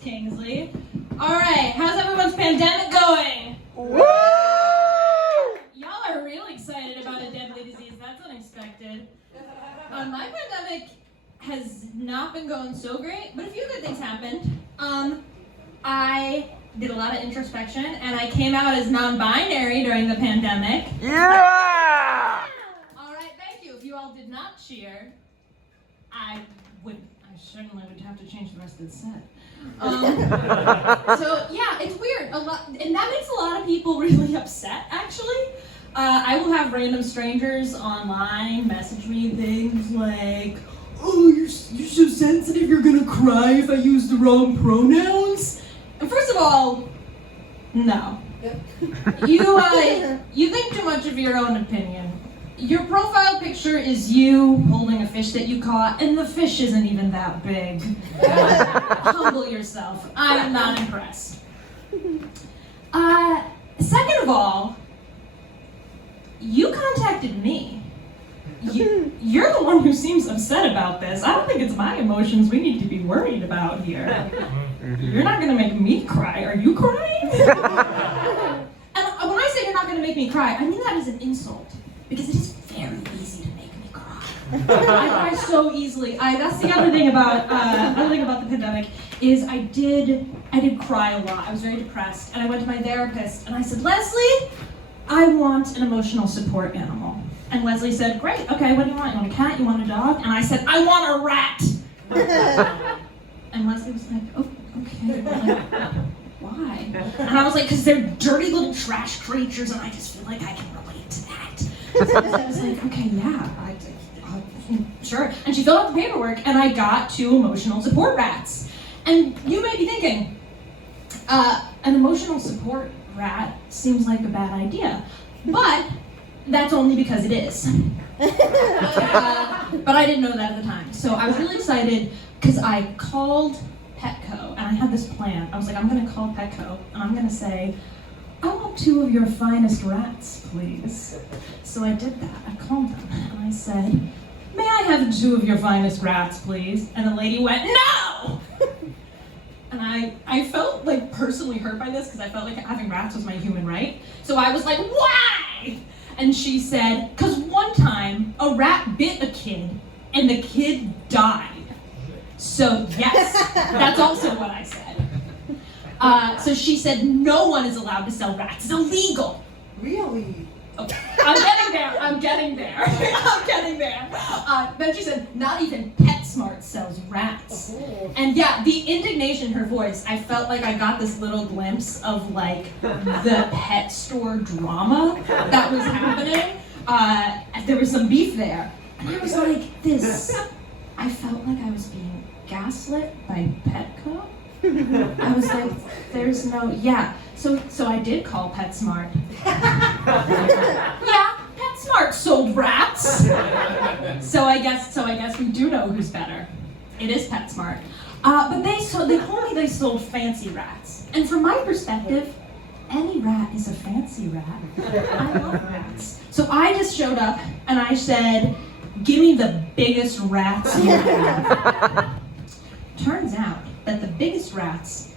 Kingsley. All right, how's everyone's pandemic going? Woo! Y'all are really excited about a deadly disease. That's unexpected. My pandemic has not been going so great, but a few good things happened. I did a lot of introspection, and I came out as non-binary during the pandemic. Yeah! All right, thank you. If you all did not cheer, I certainly would have to change the rest of the set. So yeah, it's weird. And that makes a lot of people really upset, actually. I will have random strangers online message me things like, "Oh, you're so sensitive, you're gonna cry if I use the wrong pronouns." And first of all, no. You think too much of your own opinion. Your profile picture is you holding a fish that you caught, and the fish isn't even that big. Humble yourself. I am not impressed. Second of all, you contacted me. You're the one who seems upset about this. I don't think it's my emotions we need to be worried about here. You're not gonna make me cry. Are you crying? And when I say you're not gonna make me cry, I mean that as an insult. Because it is very easy to make me cry. I cry so easily. That's the other thing about the pandemic is I did cry a lot. I was very depressed, and I went to my therapist and I said, "Leslie, I want an emotional support animal." And Leslie said, "Great, okay, what do you want? You want a cat? You want a dog?" And I said, "I want a rat." And Leslie was like, "Oh, okay." Like, why? And I was like, "Because they're dirty little trash creatures, and I just feel like I can relate to that." So I was like, "Okay, yeah, sure." And she filled out the paperwork, and I got 2 emotional support rats. And you may be thinking, an emotional support rat seems like a bad idea, but that's only because it is. But I didn't know that at the time. So I was really excited because I called Petco, and I had this plan. I was like, I'm going to call Petco, and I'm going to say, "I want 2 of your finest rats, please." So I did that. I called them, and I said, "May I have 2 of your finest rats, please?" And the lady went, "No!" And I felt like personally hurt by this because I felt like having rats was my human right. So I was like, "Why?" And she said, "'Cause one time a rat bit a kid and the kid died." So yes, that's also what I said. So she said, "No one is allowed to sell rats. It's illegal." Really? Okay. I'm getting there. Then she said, "Not even PetSmart sells rats." Oh. And yeah, the indignation in her voice, I felt like I got this little glimpse of like the pet store drama that was happening. There was some beef there. And I was like, I felt like I was being gaslit by Petco. I was like, there's no, yeah. So I did call PetSmart. Yeah, PetSmart sold rats. So I guess we do know who's better. It is PetSmart. But they told me they sold fancy rats. And from my perspective, any rat is a fancy rat. I love rats. So I just showed up and I said, "Give me the biggest rats you have." Turns out that the biggest rats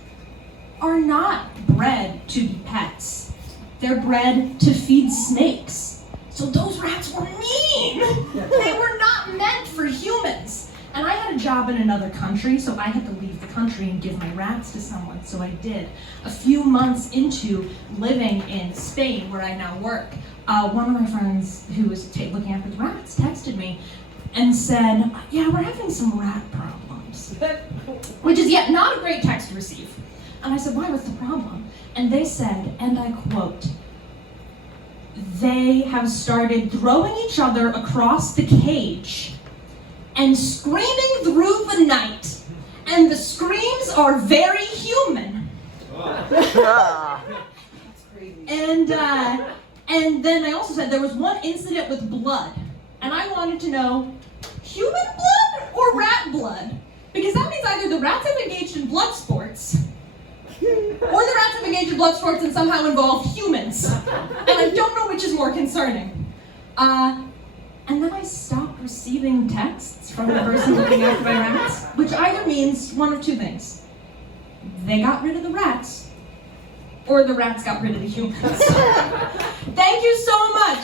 are not bred to be pets. They're bred to feed snakes. So those rats were mean. They were not meant for humans. And I had a job in another country, so I had to leave the country and give my rats to someone, so I did. A few months into living in Spain, where I now work, one of my friends who was looking after the rats texted me and said, "Yeah, we're having some rat problems." Which is yet not a great text to receive. And I said, "Why, what's the problem?" And they said, and I quote, "They have started throwing each other across the cage and screaming through the night, and the screams are very human." That's crazy. And then I also said there was one incident with blood, and I wanted to know, human blood or rat blood? Because that means either the rats have engaged in blood sports, or the rats have engaged in blood sports and somehow involved humans. And I don't know which is more concerning. And then I stopped receiving texts from the person looking after my rats, which either means one of 2 things. they got rid of the rats, or the rats got rid of the humans. Thank you so much.